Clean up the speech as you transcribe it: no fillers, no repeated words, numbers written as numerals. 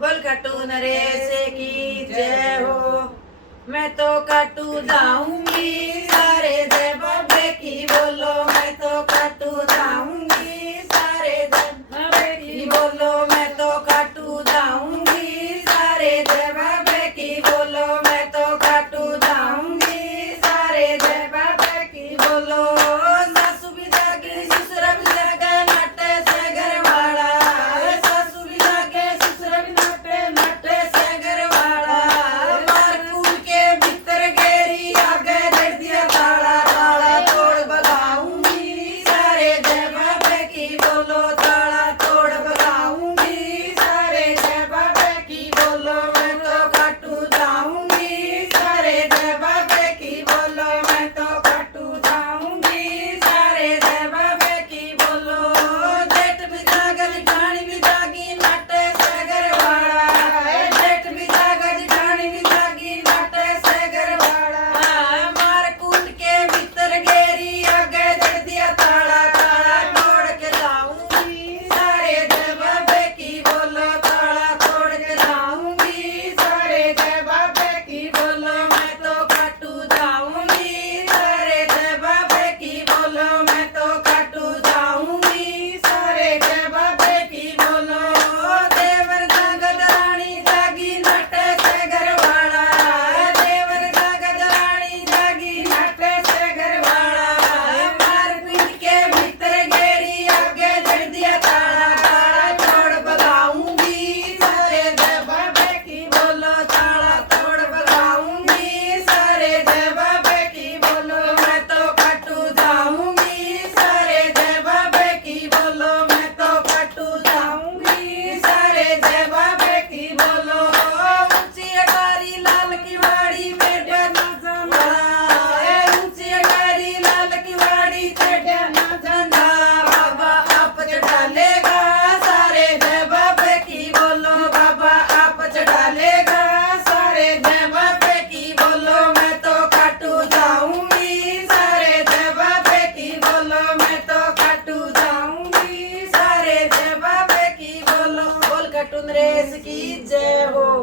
बोल कटू नरेश की जय हो। मैं तो कटू जाऊंगी सारे जय बाबे की बोलो। मैं तो कटू जाऊंगी सारे जय बाबे की बोलो। मैं तो कटू जाऊंगी सारे जय बाबे की बोलो। मैं तो कटू जाऊंगी सारे जय बाबे की बोलो। सासू भी जागे ससुर भी जागे नटे से घरवाड़ा। सासू भी जागे ससुर भी नटे से घरवाड़ा। मार कूद के भीतर गेरी आगे जड़ दिया ताला। ताला तोड़ भगाऊंगी सारे जय बाबे की बोलो। ताला तोड़ भगाऊंगी सारे जय बाबे की बोलो। मैं तो कटू जाऊंगी सारे जय बाबे की बोलो। मैं तो कटू जाऊंगी सारे जय बाबे की बोलो। जेठ भी जागा जिठानी भी जागी नटे से घरवाड़ा। जेठ भी जागा जिठानी भी जागी नटे से घरवाड़ा। मार कूद के भीतर गेरी आगे जड़ दिया ताला। ताला तोड़ के जाऊंगी सारे जय बाबे की बोलो। ताला तोड़ के जाऊंगी सारे जय बाबे की बोलो। मैं तो कटू जाऊंगी सारे जय बाबे की बोलो। मैं तो कटू जाऊंगी सारे जय बाबे की बोलो। देवर जागद रानी जागी नटे से घरवाड़ा। देवर जागद रानी जागी नटे से घरवाड़ा। मार पीट के भीतर गेरी आगे जड़ दिया ताला। ताला तोड़ भगाऊंगी सारे जय बाबे की बोलो। ताला तोड़ भगाऊंगी सारे जय बाबे की बोलो। मैं तो कटू जाऊंगी सारे जय बाबे की बोलो। मैं तो कटू जाऊंगी सारे जय बाबे की बोलो। ऊंची अटारी लाल की वाड़ी में डरना जाना। ऊंची अटारी लाल की वाड़ी से डरना जाना। बाबा आप चढ़ा लेगा सारे जय बाबे की बोलो। बाबा आप चढ़ा लेगा सारे जय बाबे की बोलो। मैं तो कटू जाऊंगी सारे जय बाबे की बोलो। मैं तो कटू जाऊंगी सारे जय बाबे की बोलो। बोल कटू नरेश की जय हो।